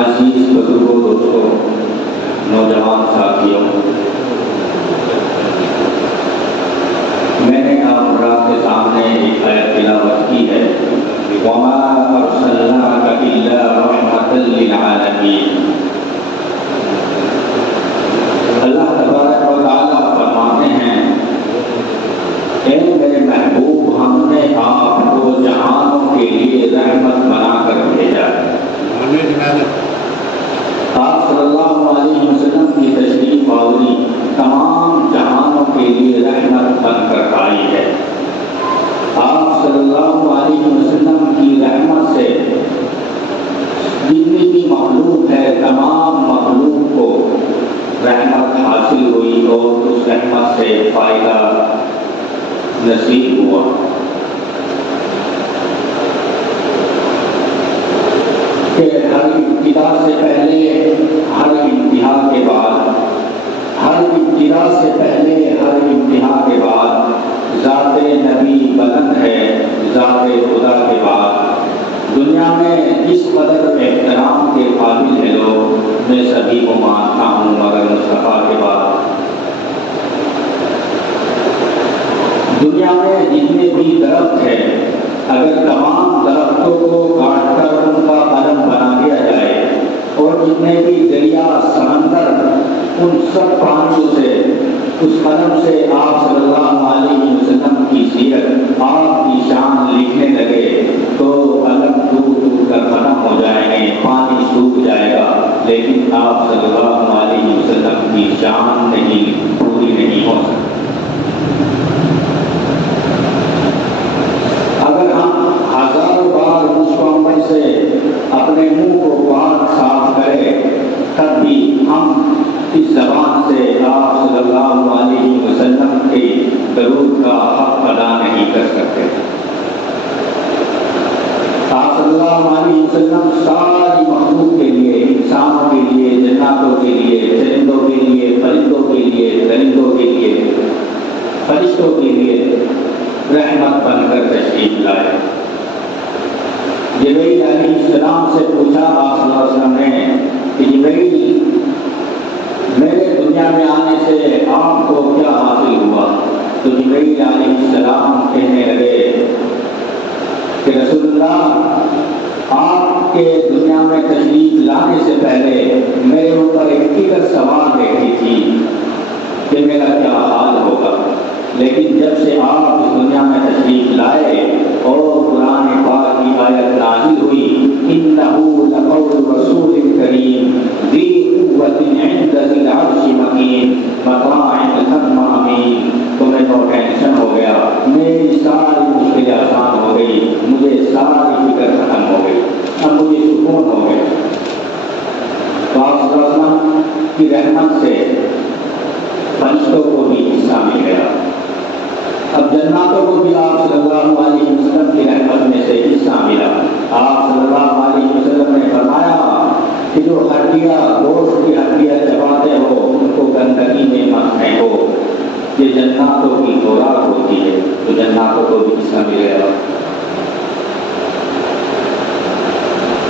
عزیز بزرگوں، دوستوں، نوجوان ساتھیوں، میں نے آپ حضرات کے سامنے ایک آیت تلاوت کی ہے، وَمَا أَرْسَلْنَاكَ إِلَّا رَحْمَةً لِلْعَالَمِينَ۔ اللہ تبارک و تعالیٰ فرماتے ہیں، اے میرے محبوب، ہم نے آپ کو جہانوں کے لیے رحمت بنا کر بھیجا ہے۔ آپ صلی اللہ علیہ وسلم کی تشریف آوری تمام جہانوں کے لیے رحمت بن کر آئی ہے۔ آپ صلی اللہ علیہ وسلم کی رحمت سے جتنی بھی مخلوق ہے، تمام مخلوق کو رحمت حاصل ہوئی اور اس رحمت سے فائدہ نصیب ہوا۔ کہ ہر ابتدا سے پہلے، ہر انتہا کے بعد، ہر ابتدا سے پہلے، ہر انتہا کے بعد ذات نبی بلند ہے، ذات خدا کے بعد دنیا میں اس قدر احترام کے قابل ہے لوگ، میں سبھی کو مانتا ہوں مگر مصطفیٰ کے بعد۔ دنیا میں جتنے بھی درخت ہیں، اگر تمام درختوں کو کاٹ کر ان کا قلم بنا دیا جائے اور جتنے بھی دریا، سمندر، ان سب پانیوں سے، اس قلم سے آپ صلی اللہ علیہ وسلم کی سیرت، آپ کی شان لکھنے لگے تو قلم ٹوٹ ٹوٹ کر ختم ہو جائیں گے، پانی سوکھ جائے گا، لیکن آپ صلی اللہ علیہ وسلم کی شان نہیں پوری نہیں ہو سکتی۔ اگر ہم ہزاروں بار مشکل سے اپنے منہ کو پاک صاف کریں، تب بھی ہم اس زبان سے آپ صلی اللہ علیہ وسلم کے درود کا حق ادا نہیں کر سکتے۔ آپ صلی اللہ علیہ وسلم ساری مخلوق کے لیے، انسانوں کے لیے، جناتوں کے لیے، چرندوں کے لیے، پرندوں کے لیے، درندوں کے لیے، فرشتوں کے لیے رحمت بن کر تشریف لائے۔ جبرائیل علیہ السلام سے پوچھا آپ صلی اللہ علیہ وسلم نے کہ جبرائیل، میرے دنیا میں آنے سے آپ کو کیا حاصل ہوا؟ تو جبرائیل علیہ السلام کہنے لگے کہ رسول اللہ، آپ کے دنیا میں تشریف لانے سے پہلے میرے اوپر ایک فکر سوار رہتی تھی کہ میرا کیا حال ہوگا، لیکن جب سے آپ اس دنیا میں تشریف لائے اور قرآن پاک کی آیت نازل ہوئی، اِنَّهُ لَقَوْلُ رَسُولٍ كَرِيمٍ ذِي قُوَّةٍ عِندَ ذِي الْعَرْشِ مَكِينٍ مَّطَاعٍ ثَمَّ أَمِينٍ، تو میں تو ٹینشن ہو گیا، میری ساری مشکلیں آسان ہو گئی، مجھے ساری فکر ختم ہو گئی، اب مجھے سکون ہو گیا۔ تو آپ صلی اللہ علیہ وسلم کی رحمت سے فرشتوں کو بھی حصہ مل گیا۔ اب جناتوں کو بھی آپ صلی اللہ علیہ وسلم کی رحمت میں سے حصہ ملا۔ آپ صلی اللہ علیہ وسلم نے فرمایا کہ جو ہڈیاں، گوشت کی ہڈیاں چباتے ہو ان کو گندگی میں مت پھینکو، یہ جناتوں کی خوراک ہوتی ہے، تو جناتوں کو بھی حصہ مل گیا۔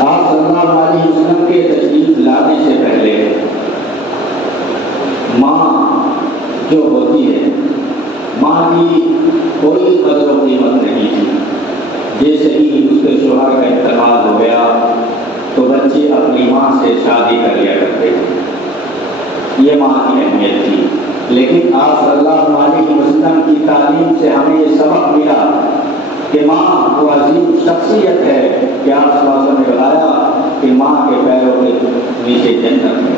آپ صلی اللہ علیہ وسلم کے تشریف لانے سے پہلے ماں جو ہوتی ہے، ماں کی کوئی قدر و قیمت نہیں تھی۔ جیسے ہی اس کے شوہر کا انتقال ہو گیا تو بچے اپنی ماں سے شادی کر لیا کرتے تھے، یہ ماں کی اہمیت تھی۔ لیکن آپ صلی اللہ علیہ وسلم کی تعلیم سے ہمیں یہ سبق ملا کہ ماں وہ عظیم شخصیت ہے کہ آپ صلی اللہ علیہ وسلم نے بتایا کہ ماں کے پیروں کے نیچے جنت ہے۔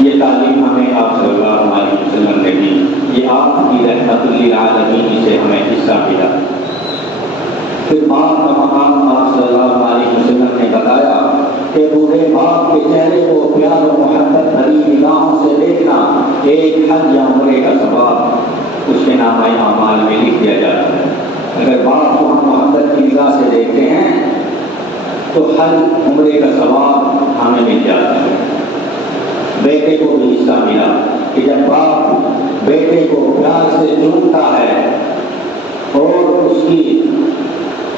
یہ تعلیم ہمیں آپ صلی اللہ علیہ وسلم نے دی، یہ آپ کی رحمت للعالمین سے ہمیں حصہ ملا۔ پھر باپ کا مقام آپ صلی اللہ علیہ وسلم نے بتایا کہ بوڑھے باپ کے چہرے کو پیار و محبت بھری نگاہوں سے دیکھنا ایک حج یا عمرے کا ثواب اس کے نامہ اعمال میں لکھ دیا جاتا ہے۔ اگر باپ کو ہم محبت کی نگاہ سے دیکھتے ہیں تو حج عمرے کا ثواب ہمیں مل جاتا ہے۔ بیٹے کو بھی حصہ ملا کہ جب باپ بیٹے کو پیار سے چومتا ہے اور اس کی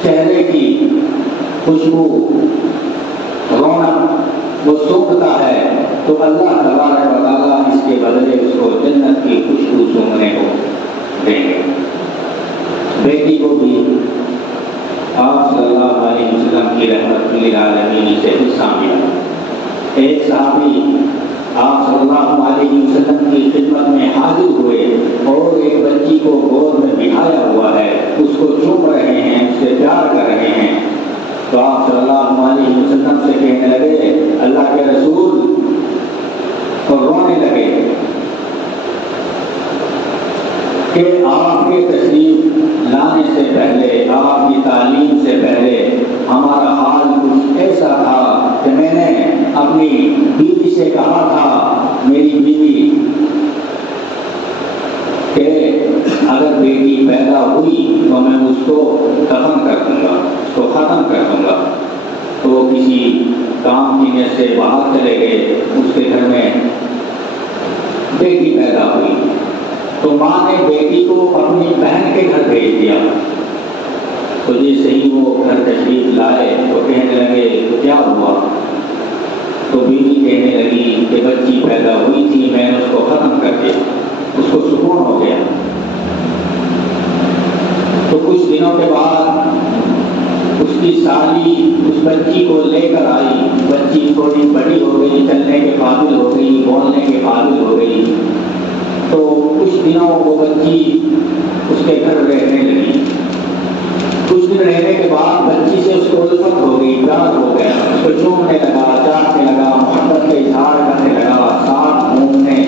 چہرے کی خوشبو رونق وہ سونگتا ہے تو اللہ تبارک و تعالیٰ اس کے بدلے اس کو جنت کی خوشبو سونگنے کو دیں گے۔ بیٹی کو بھی آپ صلی اللہ علیہ وسلم کی رحمت للعالمین سے حصہ ملا۔ ایک صحابی آپ صلی اللہ علیہ وسلم کی خدمت میں حاضر ہوئے اور ایک بچی کو گود میں بٹھایا ہوا ہے، اس کو چوم رہے ہیں، اس سے پیار کر رہے ہیں۔ تو آپ صلی اللہ علیہ وسلم سے کہنے لگے اللہ کے رسول، اور رونے لگے کہ آپ کے تشریف لانے سے پہلے، آپ کی تعلیم سے پہلے ہمارا حال کچھ ایسا تھا کہ میں نے اپنی بیوی سے کہا تھا، میری بیوی، کہ اگر بیٹی پیدا ہوئی تو میں اس کو دفن کر دوں گا، اس کو ختم کر دوں گا۔ تو کسی کام کی وجہ سے باہر چلے گئے، اس کے گھر میں بیٹی پیدا ہوئی تو ماں نے بیٹی کو اپنی بہن کے گھر بھیج دیا۔ تو جیسے ہی وہ گھر تشریف لائے تو کہنے لگے کیا ہوا؟ تو بیوی کہنے لگی کہ بچی پیدا ہوئی تھی، میں نے اس کو ختم کر دیا، اس کو سکون ہو گیا۔ تو کچھ دنوں کے بعد اس کی سالی اس بچی کو لے کر آئی، بچی تھوڑی بڑی ہو گئی، چلنے کے قابل ہو گئی، بولنے کے قابل ہو گئی۔ تو کچھ دنوں وہ بچی اس کے گھر رہنے لگی۔ کچھ دن رہنے کے بعد بچی سے اس کو الفت ہو گئی، پیار ہو گیا، اس کو چومنے لگا، چاٹنے لگا، محبت کا اظہار کرنے لگا، ساتھ گھومنے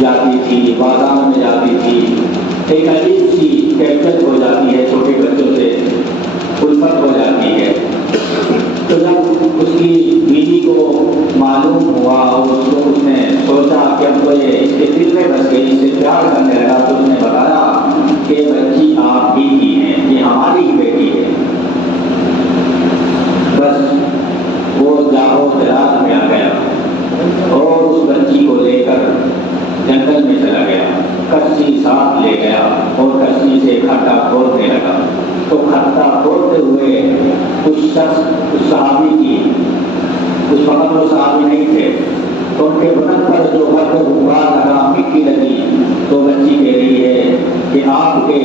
جاتی تھی، بازار میں جاتی تھی۔ ایک عجیب سی کیفیت ہو جاتی ہے، چھوٹے بچوں سے الفت ہو جاتی ہے۔ تو جب اس کی بیوی کو معلوم ہوا اور اس نے سوچا کہ اب تو یہ اس کے دل میں بس گئی، اس سے پیار کرنے لگا، تو اس نے بتایا کہ بچی آپ ہی کی ہیں، یہ ہماری ہی بیٹی ہے۔ بس وہ جاؤ جلال میں آ گیا اور اس بچی کو لے کر جنگل میں چلا گیا، کشتی ساتھ لے گیا اور کشتی سے کھڈا کھودنے لگا۔ تو کھڈا کھودتے ہوئے کچھ شخص، کچھ صحابی کی، کچھ وقت وہ صحابی نہیں تھے، تو ان کے بدن پر جو غبار لگا، مٹی لگی، تو بچی کہہ رہی ہے کہ آپ کے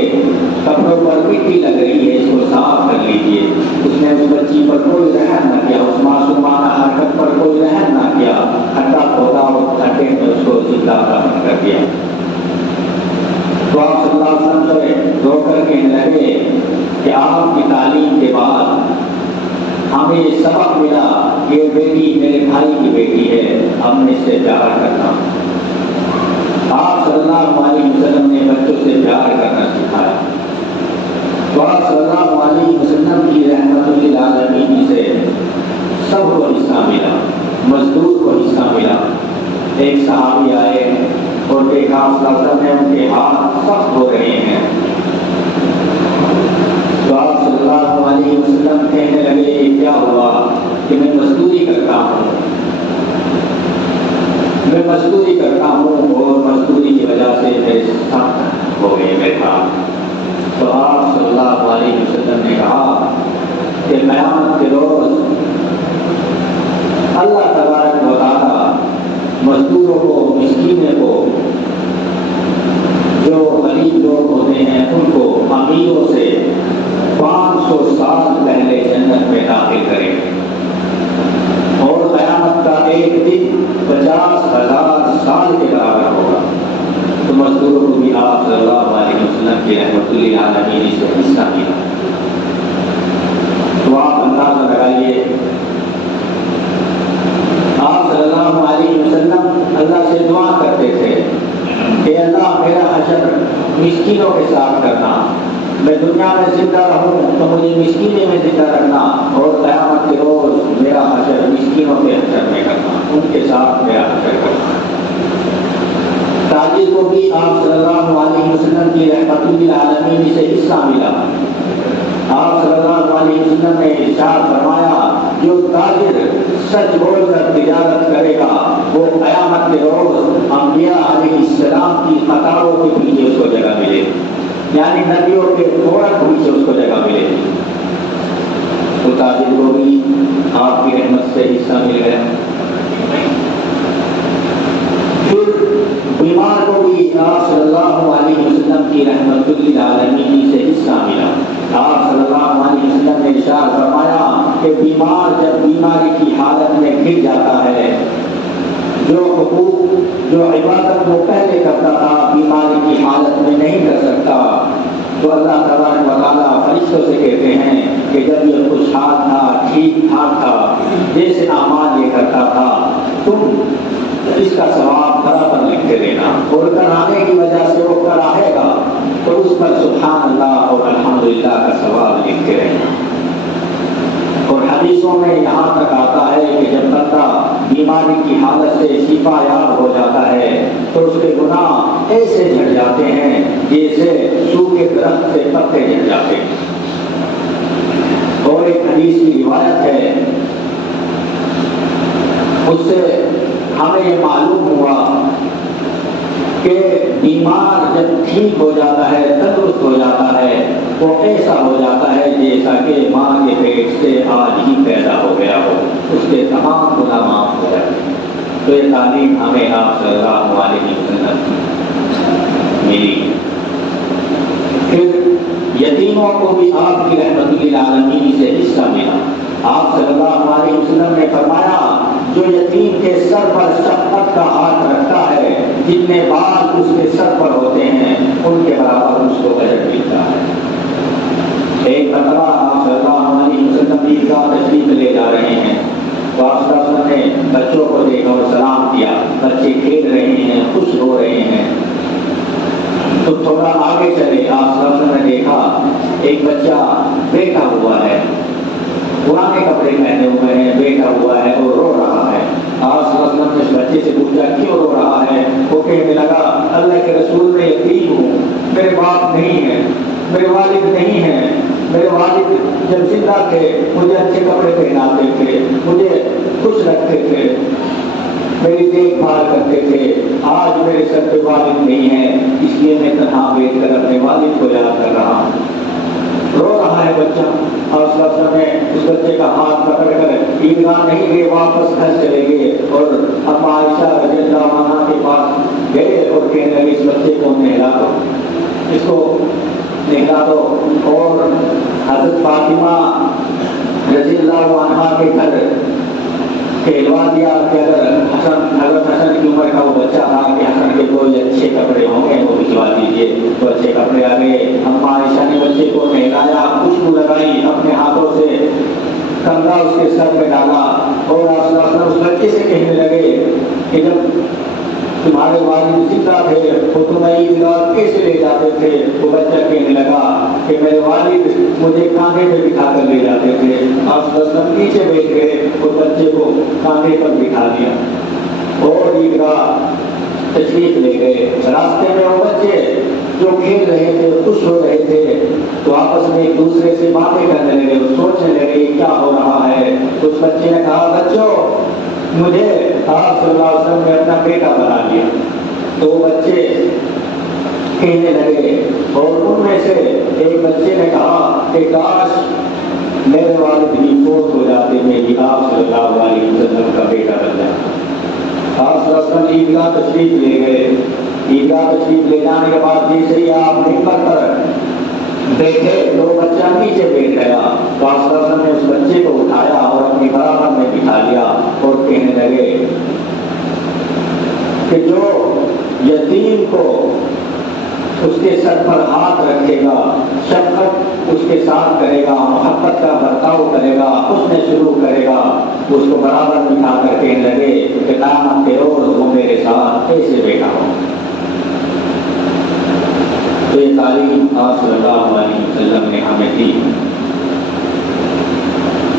کپڑوں پر مٹی لگ رہی ہے، اس کو صاف کر لیجیے۔ اس نے اس بچی پر کوئی رحم نہ کیا، اس معصومانہ حرکت پر کوئی رحم نہ کیا، کھڈا کھودا اور کھڈے میں اس کو زندہ دفن کر دیا۔ تو آپ صلی اللہ علیہ وسلم سے رو کر کہنے لگے کہ آپ کی تعلیم کے بعد ہمیں یہ سبق ملا کہ یہ بیٹی میرے بھائی کی بیٹی ہے، ہم نے اس سے پیار کرنا۔ آپ صلی اللہ علیہ وسلم نے بچوں سے پیار کرنا سکھایا۔ تو آپ صلی اللہ علیہ وسلم کی رحمت للعالمین سے سب کو حصہ ملا، مزدور کو حصہ ملا۔ ایک صحابی آئے اور دیکھا آپ صلی اللہ علیہ وسلم نے ان کے ہاتھ سخت ہو رہے ہیں، تو آپ صلی اللہ علیہ وسلم کہنے لگے یہ کیا ہوا؟ کہ میں مزدوری کرتا ہوں، میں مزدوری کرتا ہوں اور مزدوری کی وجہ سے میرے سخت ہو گئے میرے ہاتھ۔ تو آپ صلی اللہ علیہ وسلم نے کہا کہ قیامت کے روز اللہ تبارک و تعالیٰ مزدوروں کو، مسکینوں کو، جو غریب لوگ ہوتے ہیں ان کو امیروں سے 500 سال پہلے جنت میں داخل کریں گے، اور قیامت کا ایک دن 50,000 سال کے برابر ہوگا۔ تو مزدوروں کو بھی آپ صلی اللہ علیہ وسلم کی رحمت للعالمین سے حصہ ملا۔ تو آپ اندازہ لگائیے، آپ صلی اللہ علیہ وسلم اللہ سے دعا کرتے تھے کہ اللہ میرا حشر مسکینوں کے ساتھ کرنا، میں دنیا میں زندہ رہوں تو مجھے مسکینے میں زندہ رکھنا، اور قیامت کے روز میرا حشر مسکینوں کے حشر میں کرنا، ان کے ساتھ میرا حشر کرنا۔ تاجر کو بھی آپ صلی اللہ علیہ وسلم کی رحمت للعالمین سے حصہ ملا۔ آپ صلی اللہ علیہ وسلم نے ارشاد فرمایا جو تاجر سچ بول کر تجارت کرے گا وہ قیامت کے روز انبیاء علیہ السلام کی قطاروں کے پیچھے اس کو جگہ ملے، یعنی نبیوں کے فوراً پیچھے اس کو جگہ ملے۔ تو تاجر کو بھی آپ کی رحمت سے حصہ مل گیا۔ پھر بیمار کو بھی آپ صلی اللہ علیہ وسلم کی رحمت للعالمین سے حصہ ملا۔ آپ صلی اللہ علیہ وسلم نے ارشاد فرمایا کہ بیمار جب بیماری کی حالت میں گر جاتا ہے، جو حقوق جو عبادت وہ پہلے کرتا تھا بیماری کی حالت میں نہیں کر سکتا، تو اللہ تبارک و تعالیٰ فرشتوں سے کہتے ہیں کہ جب یہ خوشحال تھا، ٹھیک ٹھاک تھا، جیسے اعمال یہ کرتا تھا، تم اس کا ثواب برابر لکھتے دینا، اور کرانے کی وجہ سے وہ کرائے گا تو اس پر سبحان اللہ اور الحمدللہ کا ثواب لکھتے رہنا۔ اور حدیثوں میں یہاں تک آتا ہے کہ جب بندہ بیماری کی حالت سے شفا یاب ہو جاتا ہے تو اس کے گناہ ایسے جھڑ جاتے ہیں جیسے سوکھے درخت سے پتے جھڑ جاتے ہیں۔ اور ایک حدیث کی روایت ہے، اس سے ہمیں یہ معلوم ہوا کہ بیمار جب ٹھیک ہو جاتا ہے، تندرست ہو جاتا ہے، وہ ایسا ہو جاتا ہے جیسا کہ ماں کے پیٹ سے آج ہی پیدا ہو گیا ہو، اس کے تمام گناہ معاف ہو جاتے ہیں۔ تو یہ تعلیم ہمیں آپ صلی اللہ علیہ وسلم ملی۔ پھر یتیموں کو بھی آپ کی رحمت للعالمین سے حصہ ملا۔ آپ صلی اللہ علیہ وسلم نے فرمایا جو یتیم کے سر پر شفقت کا ہاتھ رکھتا ہے، جتنے بال اس کے سر پر ہوتے ہیں ان کے برابر اس کو اجر ملتا ہے۔ ایک مرتبہ آپ صلی اللہ علیہ وسلم عیدگاہ تشریف لے جا رہے ہیں تو آپ صلی اللہ علیہ وسلم نے بچوں کو دیکھا اور سلام کیا، بچے کھیل رہے ہیں، خوش ہو رہے ہیں۔ تو تھوڑا آگے چلے، آپ صلی اللہ علیہ وسلم نے دیکھا ایک بچہ بیٹھا ہوا ہے، پرانے کپڑے پہنے ہوئے ہیں، بیٹھا ہوا ہے اور رو رہا ہے۔ آپ صلی اللہ علیہ وسلم نے اس بچے سے پوچھا کیوں رو رہا ہے؟ وہ کہنے لگا اللہ کے رسول میں یتیم ہوں، میرے باپ نہیں ہے، میرے والد نہیں ہیں، میرے والد جب زندہ تھے مجھے اچھے کپڑے پہناتے تھے، مجھے خوش رکھتے تھے، میری دیکھ بھال کرتے تھے، آج میرے سر پہ والد نہیں ہے، اس لیے میں تنہا بیٹھ کر اپنے والد کو یاد کر رہا ہوں۔ رو رہا ہے بچہ، اور صلی اللہ علیہ وسلم نے اس بچے کا ہاتھ پکڑ کر عیدگاہ نہیں گئے، واپس گھر چلے گئے اور اما عائشہ رضی اللہ عنہا کے پاس گئے اور کہنے لگے اس بچے کو نہلا دو، اس کو نہلا دو۔ اور حضرت فاطمہ رضی اللہ عنہا کے گھر کہلوا دیا کہ اگر حضرت حسن کی عمر کا وہ بچہ تھا کہ حسن کے کوئی اچھے کپڑے ہوں گے وہ بھجوا دیجیے، تو اچھے کپڑے آ گئے۔ اما عائشہ نے بچے کو نہلایا، خوشبو لگائی، اپنے ہاتھوں سے کنگا اس کے سر پہ ڈالا، اور آپ صلی اللہ علیہ وسلم اس بچے سے کہنے لگے کہ جب تمہارے والد زندہ تھے وہ تمہیں عیدگاہ کیسے لے جاتے تھے؟ وہ بچہ کہنے لگا کہ میرے والد مجھے کاندھے پہ بٹھا کر لے جاتے تھے۔ آپ صلی اللہ علیہ وسلم پیچھے بیٹھ گئے اور بچے کو کاندھے پر بٹھا دیا اور عیدگاہ تشریف لے گئے۔ راستے میں وہ بچے جو کھیل رہے تھے، خوش ہو رہے تھے، تو آپس میں ایک دوسرے سے باتیں کرنے لگے اور سوچنے لگے کیا ہو رہا ہے۔ اس بچے نے کہا بچوں مجھے آپ صلی اللہ علیہ وسلم نے اپنا بیٹا بنا لیا۔ تو وہ بچے کہنے لگے، اور ان میں سے ایک بچے نے کہا کہ کاش میرے والد بھی فوت ہو جاتے، میں بھی آپ صلی اللہ علیہ وسلم کا بیٹا بن جاتا۔ آپ صلی اللہ علیہ وسلم عیدگاہ تشریف لے گئے۔ عیدگاہ تشریف لے جانے کے بعد جیسے ہی آپ ممبر پر بیٹھے تو بچہ نیچے بیٹھ گیا، تو آپ صلی اللہ علیہ وسلم نے اس بچے کو اٹھایا اور اپنی برابر میں بٹھا لیا اور کہنے لگے کہ جو یتیم کو اس کے سر پر ہاتھ رکھے گا، شفقت اس کے ساتھ کرے گا، محبت کا برتاؤ کرے گا، حسن سلوک کرے گا، اس کو برابر بٹھا کر کہنے لگے کہ قیامت کے روز وہ میرے ساتھ کیسے بیٹھا ہو۔ تو یہ تعلیم آپ صلی اللہ علیہ وسلم نے ہمیں دی۔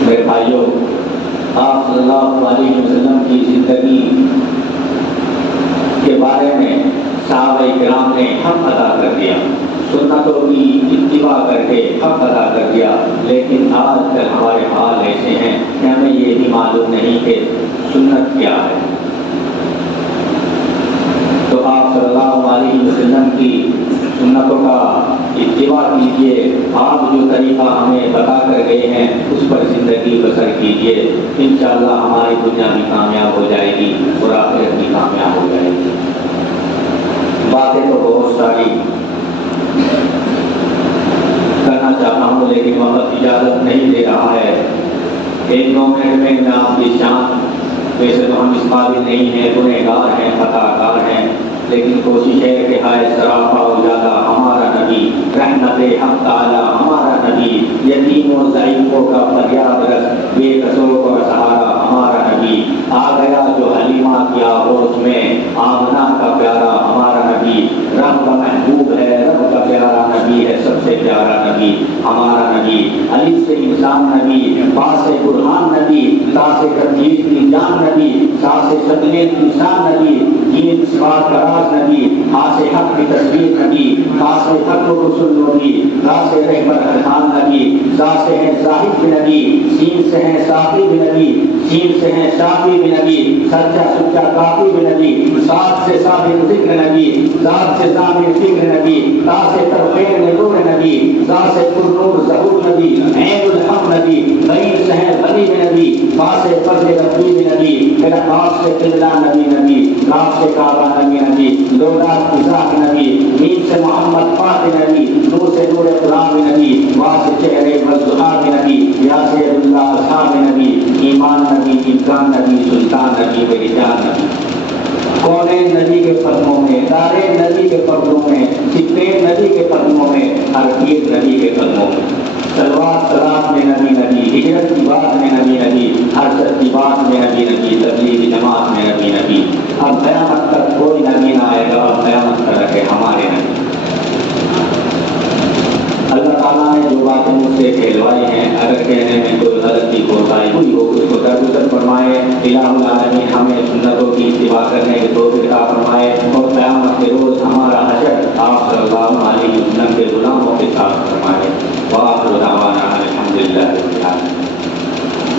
میرے بھائیوں، آپ صلی اللہ علیہ وسلم کی زندگی کے بارے میں صحابہ کرام نے حق ادا کر دیا، سنتوں کی اتباع کر کے حق ادا کر دیا، لیکن آج کل ہمارے حال ایسے ہیں کہ ہمیں یہ بھی معلوم نہیں کہ سنت کیا ہے۔ تو آپ صلی اللہ علیہ وسلم کی سنتوں کا اتباع کیجیے، آپ جو طریقہ ہمیں بتا کر گئے ہیں اس پر زندگی بسر کیجیے، انشاءاللہ ہماری دنیا بھی کامیاب ہو جائے گی اور آخرت بھی کامیاب ہو جائے گی۔ باتیں تو بہت ساری کرنا چاہتا ہوں لیکن وقت اجازت نہیں دے رہا ہے۔ 1-2 منٹ میں میں آپ کی شان، ویسے تو ہم اس قابل نہیں ہیں، گنہگار ہیں، خطا کار ہیں، لیکن کوشش ہے کہ ہائے سراپا اجالا ہمارا نبی، رحمت حق تعالی ہمارا نبی، یتیم و ضعیفوں کا فریاد رس، بے کسوں کا سہارا ہمارا نبی، آ گیا جو حلیمہ کی آغوش میں، آمنہ کا پیارا ہمارا نبی، رب کا محبوب ہے، رب کا پیارا نبی ہے، سب سے پیارا نبی ہمارا نبی، علی سے انسان نبی، باس برہان نبی، تاس تدبیر کی جان نبی، ساس سدنے انسان نبی، جین صفات کا راز نبی، خاص حق کی تصویر نبی، خاص حق و رسول نبی، راس رحمت خان نبی، سا سے ہیں صاحب بھی نبی، سین سے ہیں صافی بھی نبی، سین سے ہیں شافی بھی نبی، سچا سچا کافی بھی نبی، ساتھ سے صاحب ذکر نبی، ذات سے ضامن فکر نبی، تا سے ترفیر نور نبی، ذا سے پر نور ظہور نبی، عین الحق نبی، غیر سے ہیں غنی نبی، با سے فرد ربی نبی، میرا کاف سے قبلہ نبی نبی، کاف سے کعبہ نبی نبی، لولا فضاق نبی، میم سے محمد پاک نبی، نور سے نور قرآن نبی، وا سے چہرے وضحاق نبی، یا سے اللہ اصحاب نبی، ایمان نبی، امکان نبی، سلطان نبی، میری جان نبی، کونین نبی کے قدموں میں، دارے نبی کے قدموں میں، سپین نبی کے قدموں میں، ہر پیر نبی کے قدموں میں، سلوات سلام میں نبی نبی، ہجرت کی بات میں نبی نبی، حرکت کی بات میں نبی نبی، تبلیغ جماعت میں نبی نبی، اب قیامت تک کوئی نبی نہ آئے گا، اب قیامت تک ہے ہمارے نبی۔ اللہ تعالیٰ نے جو باتیں مجھ سے کہلوائی ہیں، اگر کہنے میں کوئی غلطی کوتاہی ہوئی ہو اس کو درگزر فرمائے، الہ العالمین ہمیں سنتوں کی اتباع کرنے کی توفیق عطا فرمائے، اور قیامت کے روز ہمارا حشر آپ صلی اللہ علیہ وسلم کے غلاموں کے ساتھ فرمائے۔